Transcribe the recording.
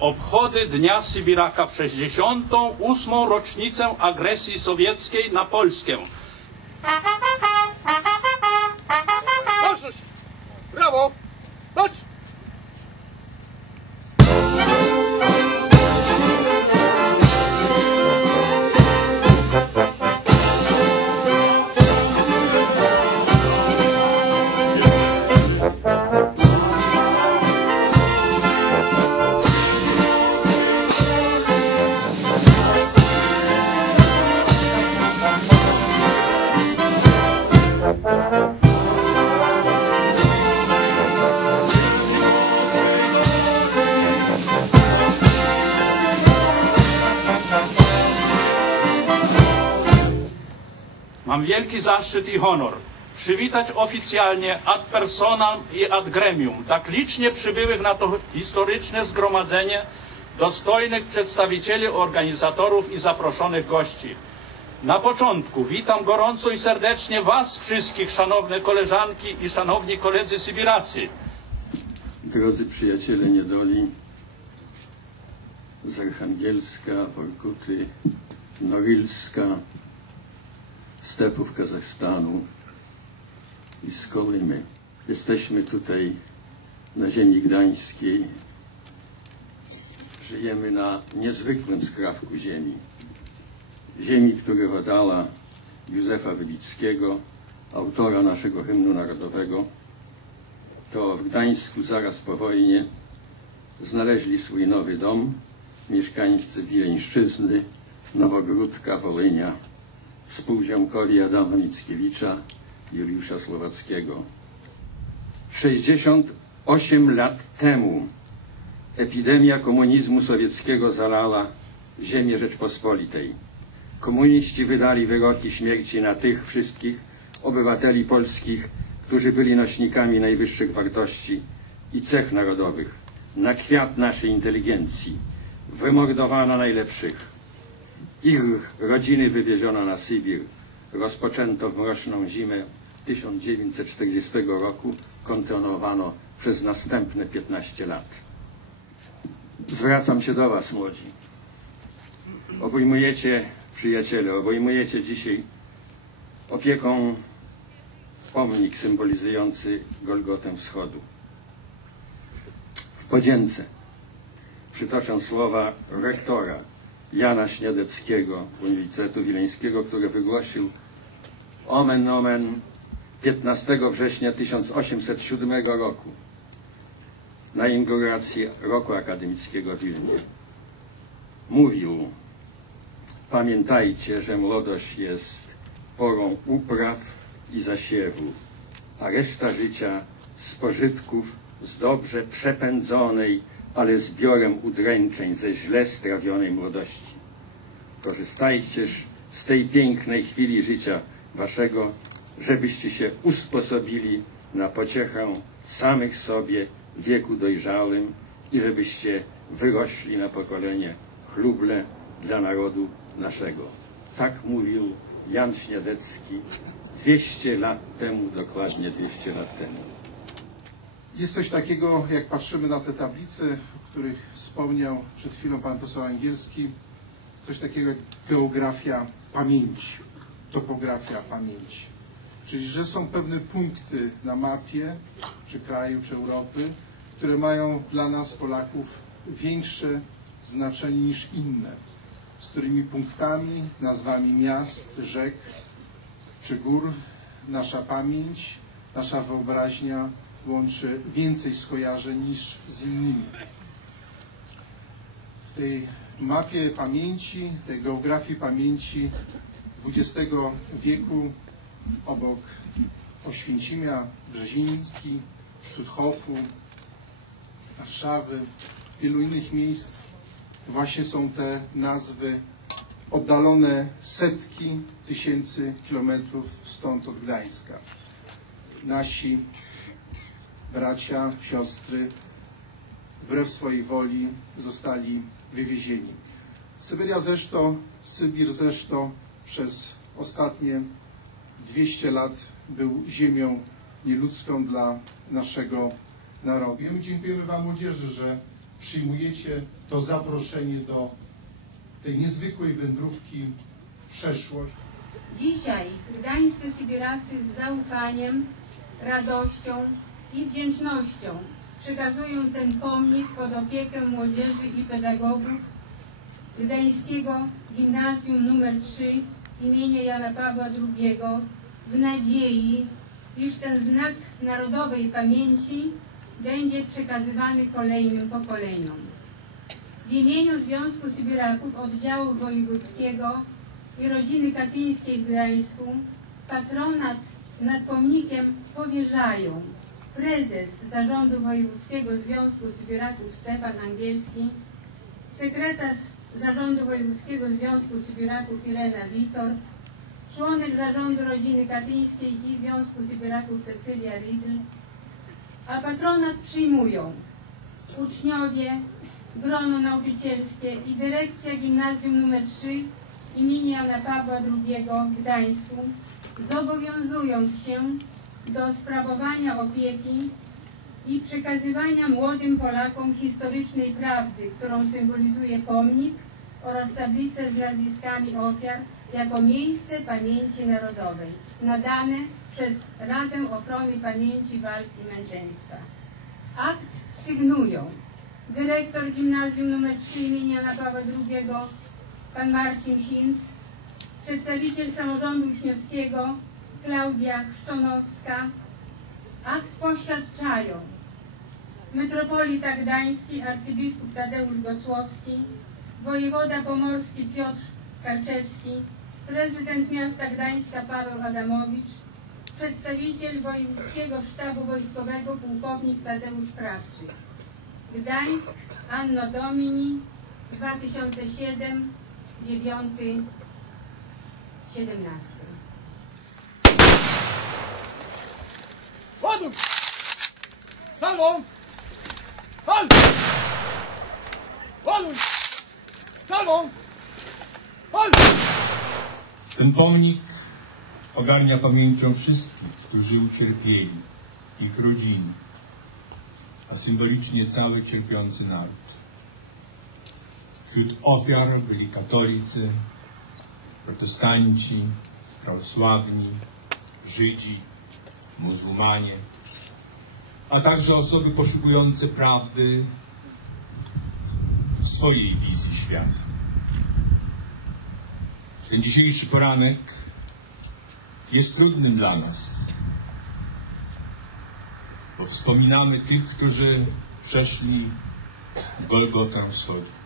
obchody Dnia Sybiraka w 68. rocznicę agresji sowieckiej na Polskę. Mam wielki zaszczyt i honor przywitać oficjalnie ad personam i ad gremium tak licznie przybyłych na to historyczne zgromadzenie dostojnych przedstawicieli organizatorów i zaproszonych gości. Na początku witam gorąco i serdecznie Was wszystkich, szanowne koleżanki i szanowni koledzy Sybiracy. Drodzy przyjaciele niedoli z Archangielska, Workuty, Norilska, stepów Kazachstanu i z Kołymy. Jesteśmy tutaj na ziemi gdańskiej. Żyjemy na niezwykłym skrawku ziemi. Ziemi, która wydała Józefa Wybickiego, autora naszego hymnu narodowego, to w Gdańsku zaraz po wojnie znaleźli swój nowy dom mieszkańcy Wileńszczyzny, Nowogródka, Wolynia, współziomkowi Adama Mickiewicza, Juliusza Słowackiego. 68 lat temu epidemia komunizmu sowieckiego zalała ziemię Rzeczpospolitej. Komuniści wydali wyroki śmierci na tych wszystkich obywateli polskich, którzy byli nośnikami najwyższych wartości i cech narodowych, na kwiat naszej inteligencji. Wymordowano najlepszych. Ich rodziny wywieziono na Sybir. Rozpoczęto w mroczną zimę 1940 roku, kontynuowano przez następne 15 lat. Zwracam się do Was, młodzi. Obejmujecie, przyjaciele, obejmujecie dzisiaj opieką pomnik symbolizujący Golgotę Wschodu. W podzięce przytoczę słowa rektora Jana Śniadeckiego Uniwersytetu Wileńskiego, który wygłosił omen omen 15 września 1807 roku na inauguracji roku akademickiego w Wilnie. Mówił, pamiętajcie, że młodość jest porą upraw i zasiewu, a reszta życia z pożytków z dobrze przepędzonej, ale zbiorem udręczeń ze źle strawionej młodości. Korzystajcież z tej pięknej chwili życia waszego, żebyście się usposobili na pociechę samych sobie w wieku dojrzałym i żebyście wyrośli na pokolenie chluble dla narodu naszego. Tak mówił Jan Śniadecki 200 lat temu, dokładnie 200 lat temu. Jest coś takiego, jak patrzymy na te tablice, o których wspomniał przed chwilą pan profesor Angielski, coś takiego jak geografia pamięci, topografia pamięci. Czyli, że są pewne punkty na mapie, czy kraju, czy Europy, które mają dla nas, Polaków, większe znaczenie niż inne, z którymi punktami, nazwami miast, rzek czy gór nasza pamięć, nasza wyobraźnia łączy więcej skojarzeń niż z innymi. W tej mapie pamięci, tej geografii pamięci XX wieku obok Oświęcimia, Brzeziński, Stutthofu, Warszawy, wielu innych miejsc właśnie są te nazwy oddalone setki tysięcy kilometrów stąd od Gdańska. Nasi bracia, siostry wbrew swojej woli zostali wywiezieni. Syberia zresztą, Sybir zresztą przez ostatnie 200 lat był ziemią nieludzką dla naszego narodu. I my dziękujemy Wam młodzieży, że przyjmujecie to zaproszenie do tej niezwykłej wędrówki w przeszłość. Dzisiaj gdańscy Sybiracy z zaufaniem, radością i wdzięcznością przekazują ten pomnik pod opiekę młodzieży i pedagogów Gdańskiego Gimnazjum nr 3 imienia Jana Pawła II w nadziei, iż ten znak narodowej pamięci będzie przekazywany kolejnym pokoleniom. W imieniu Związku Sybiraków Oddziału Wojewódzkiego i rodziny katyńskiej w Gdańsku patronat nad pomnikiem powierzają prezes Zarządu Wojewódzkiego Związku Sybiraków Stefan Angielski, sekretarz Zarządu Wojewódzkiego Związku Sybiraków Irena Witort, członek Zarządu Rodziny Katyńskiej i Związku Sybiraków Cecylia Ridl, a patronat przyjmują uczniowie, grono nauczycielskie i dyrekcja Gimnazjum nr 3 imienia Jana Pawła II w Gdańsku, zobowiązując się do sprawowania opieki i przekazywania młodym Polakom historycznej prawdy, którą symbolizuje pomnik oraz tablice z nazwiskami ofiar jako miejsce pamięci narodowej, nadane przez Radę Ochrony Pamięci Walk i Męczeństwa. Akt sygnują dyrektor Gimnazjum nr 3 imienia Jana Pawła II, pan Marcin Hinz, przedstawiciel samorządu uczniowskiego Klaudia Szczonowska. Akt poświadczają metropolita gdański arcybiskup Tadeusz Gocłowski, wojewoda pomorski Piotr Karczewski, prezydent miasta Gdańska Paweł Adamowicz, przedstawiciel wojewódzkiego sztabu wojskowego pułkownik Tadeusz Krawczyk. Gdańsk, Anno Domini, 2007, 9, 17. Ładuj! Salwą! Pal! Ładuj! Salwą! Pal! Ten pomnik ogarnia pamięcią wszystkich, którzy ucierpieli, ich rodziny, a symbolicznie cały cierpiący naród. Wśród ofiar byli katolicy, protestanci, prawosławni, Żydzi, muzułmanie, a także osoby poszukujące prawdy w swojej wizji świata. Ten dzisiejszy poranek jest trudny dla nas, bo wspominamy tych, którzy przeszli Golgotę Wschodu.